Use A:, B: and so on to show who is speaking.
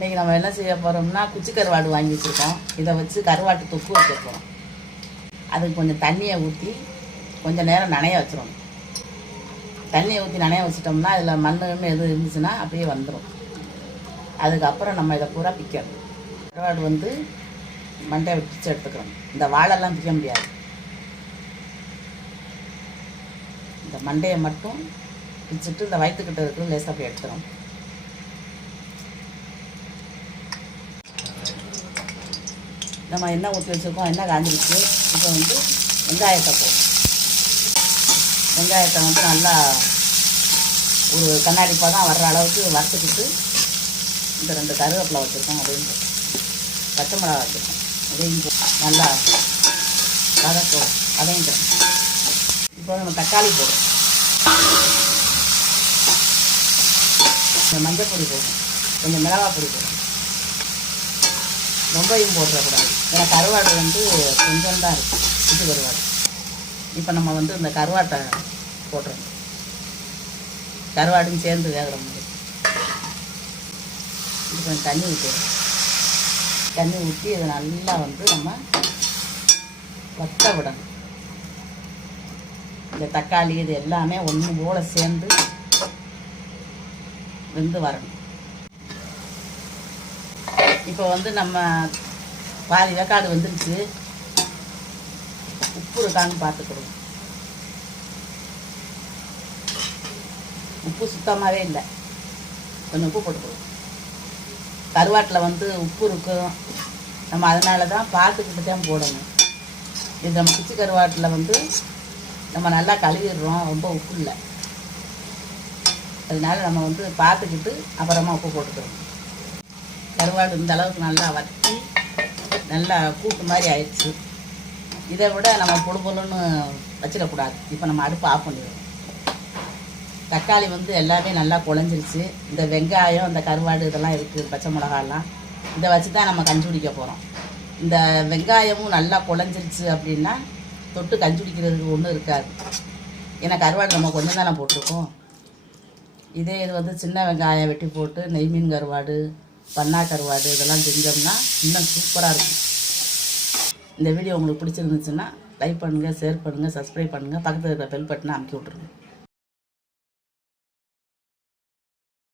A: இன்றைக்கி நம்ம என்ன செய்ய போகிறோம்னா குச்சி கருவாடு வாங்கி வச்சுருக்கோம். இதை வச்சு கருவாட்டு தொக்கு வைக்க போகிறோம் அதுக்கு கொஞ்சம் தண்ணியை ஊற்றி கொஞ்சம் நேரம் நனைய வச்சிடணும் தண்ணியை ஊற்றி நனைய வச்சிட்டோம்னா அதில் மண்ணுன்னு எதுவும் இருந்துச்சுன்னா அப்படியே வந்துடும் அதுக்கப்புறம் நம்ம இதை பூரா பிக்கணும். கருவாடு வந்து மண்டையை பிச்சு எடுத்துக்கிறோம். இந்த வாழெல்லாம் பிக்க முடியாது. இந்த மண்டையை மட்டும் பிச்சுட்டு இந்த வயிற்றுக்கிட்ட இருக்கிற லேசாக போய் எடுத்துரும் நம்ம எண்ணெய் ஊற்றி வச்சுருக்கோம் எண்ணெய் காஞ்சிருச்சு இப்போ வந்து வெங்காயத்தை போடும் வெங்காயத்தை வந்து நல்லா ஒரு கண்ணாடி பதம் வர்ற அளவுக்கு வறுத்துக்கிட்டு இந்த ரெண்டு கருவேப்பிலை வச்சுருக்கோம் அப்படின்னு போட்டு பச்சை மிளகா வச்சுருக்கோம் அதையும் நல்லா வதக்கும் அதையும் போடும் இப்போ நம்ம தக்காளி போடும் கொஞ்சம் மஞ்சள் பொடி போடும் கொஞ்சம் மிளகா பொடி போடும் ரொம்பையும் போட்டுறக்கூடாது ஏன்னா கருவாடு வந்து கொஞ்சம் தான் இருக்குது இது கருவாடு. இப்போ நம்ம வந்து இந்த கருவாட்டை போட்டுறோம் கருவாடும் சேர்ந்து வேகிற மாதிரி. இது கொஞ்சம் தண்ணி ஊற்றி தண்ணி ஊற்றி இதை நல்லா வந்து நம்ம வத்த விடணும். இந்த தக்காளி இது எல்லாமே ஒன்று போல் சேர்ந்து வெந்து வரணும். இப்போ வந்து நம்ம பாதி வேக்காடு வந்துருச்சு. உப்பு இருக்கான்னு பார்த்துக்கிடுவோம் உப்பு சுத்தமாகவே இல்லை. கொஞ்சம் உப்பு போட்டுக்கிடுவோம் கருவாட்டில் வந்து உப்பு இருக்கும் நம்ம அதனால தான் பார்த்துக்கிட்டு தான் போடணும். இது நம்ம குச்சி கருவாட்டில் வந்து நம்ம நல்லா கழுவிடுறோம். ரொம்ப உப்பு இல்லை. அதனால நம்ம வந்து பார்த்துக்கிட்டு அப்புறமா உப்பு போட்டுக்கிறோம் கருவாடு இந்த அளவுக்கு நல்லா வற்றி நல்லா கூட்டு மாதிரி ஆயிடுச்சு. இதை விட நம்ம பொழு பொழுன்னு வச்சிடக்கூடாது. இப்போ நம்ம அடுப்பு ஆஃப் பண்ணிடுவோம் தக்காளி வந்து எல்லாமே நல்லா குழஞ்சிருச்சு இந்த வெங்காயம் இந்த கருவாடு இதெல்லாம் இருக்குது பச்சை மிளகாலாம் இதை வச்சு தான் நம்ம கஞ்சி குடிக்க போகிறோம் இந்த வெங்காயமும் நல்லா குழஞ்சிருச்சு அப்படின்னா தொட்டு கஞ்சி குடிக்கிறதுக்கு ஒன்றும் இருக்காது. ஏன்னா கருவாடு நம்ம கொஞ்சம் தானே போட்டிருக்கோம். இதே இது வந்து சின்ன வெங்காயம் வெட்டி போட்டு நெய் மீன் கருவாடு பண்ணா கருவாடு இதெல்லாம் செஞ்சோம்னா இன்னும் சூப்பராக இருக்கும். இந்த வீடியோ உங்களுக்கு பிடிச்சிருந்துச்சுன்னா லைக் பண்ணுங்கள் ஷேர் பண்ணுங்கள் சப்ஸ்கிரைப் பண்ணுங்கள் பக்கத்தில் இருக்கிற பெல் பட்டனை அமுக்கி விட்ருங்க